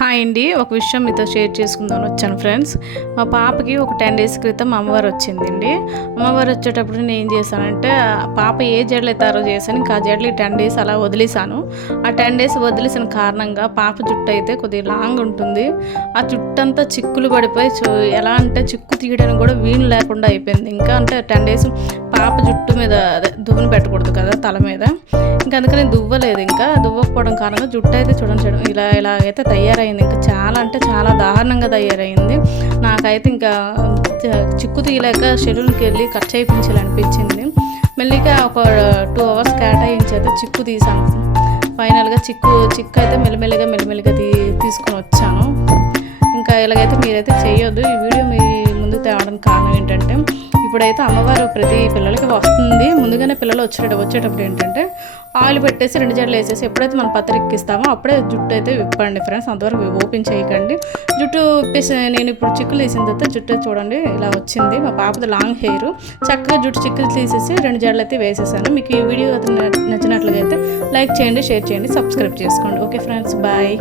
Hi అండి, ఒక విషయం మీతో షేర్ చేసుకుందామని వచ్చాను ఫ్రెండ్స్. మా పాపకి ఒక 10 డేస్ క్రితం అమ్మవారు వచ్చిందండి. అమ్మవారు వచ్చేటప్పుడు నేను ఏం చేశానంటే, పాప ఏ జడలు అయితే ఆ రోజు చేశాను, ఇంకా ఆ జడలు 10 డేస్ అలా వదిలేసాను. ఆ 10 డేస్ వదిలేసిన కారణంగా పాప జుట్టు అయితే కొద్దిగా లాంగ్ ఉంటుంది. ఆ జుట్టు అంతా చిక్కులు పడిపోయి ఎలా అంటే చిక్కు తీయడానికి కూడా వీలు లేకుండా అయిపోయింది. ఇంకా అంటే 10 డేస్ పాప జుట్టు మీద దువ్వును పెట్టకూడదు కదా తల మీద, ఇంకా అందుకని దువ్వలేదు. ఇంకా దువ్వకపోవడం కారణంగా జుట్టు అయితే చూడండి ఇలాగైతే తయారైంది. ఇంకా చాలా అంటే చాలా దారుణంగా తయారైంది. నాకైతే ఇంకా చిక్కు తీయలేక షెడ్యూల్కి వెళ్ళి కట్ చేయించాలనిపించింది. మెల్లిగా ఒక 2 అవర్స్ కేటాయించి అయితే చిక్కు తీసాను. ఫైనల్గా చిక్కు అయితే మెల్లిమెల్లిగా తీసుకొని వచ్చాను. ఇంకా ఇలాగైతే మీరైతే చేయొద్దు. ఈ వీడియో మీ ముందు తేవడానికి కారణం ఏంటంటే, ఇప్పుడైతే అమ్మవారు ప్రతి పిల్లలకి వస్తుంది. ముందుగానే పిల్లలు వచ్చేటప్పుడు ఏంటంటే ఆయిల్ పెట్టేసి 2 జడలు వేసేసి ఎప్పుడైతే మనం పత్రికిస్తామో అప్పుడే జుట్టు అయితే విప్పండి ఫ్రెండ్స్. అంతవరకు ఓపెన్ చేయకండి. జుట్టు విప్పేసి నేను ఇప్పుడు చిక్కులు వేసిన తర్వాత జుట్టు చూడండి ఇలా వచ్చింది. మా పాపది లాంగ్ హెయిర్, చక్కగా జుట్టు చిక్కులు తీసేసి 2 జడలు అయితే వేసేసాను. మీకు ఈ వీడియో నచ్చినట్లుగా అయితే లైక్ చేయండి, షేర్ చేయండి, సబ్స్క్రైబ్ చేసుకోండి. Okay friends, bye.